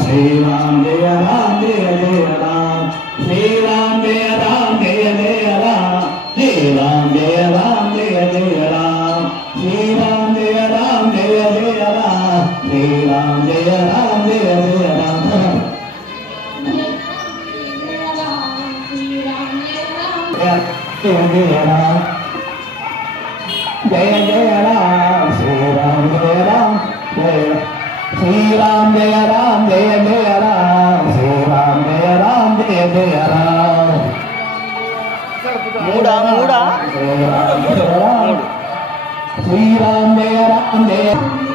Sri Ram Jaya Ram Jaya Jaya Ram Sri Ram Jaya Ram Jaya Jaya Ram Sri Ram Jaya Ram Jaya Jaya Ram Sri Ram Jaya Ram Jaya Jaya Ram Sri Ram Jaya Ram Jaya Jaya Ram Jaya Jaya Ram Jaya Jaya Ram Sri Ram Jaya Ram Jaya Sri Ram Jaya Ram Jaya Jaya Ram Sri Ram Jaya Ram Jaya Jaya Ram Muda Sri Ram Jaya Ram Jaya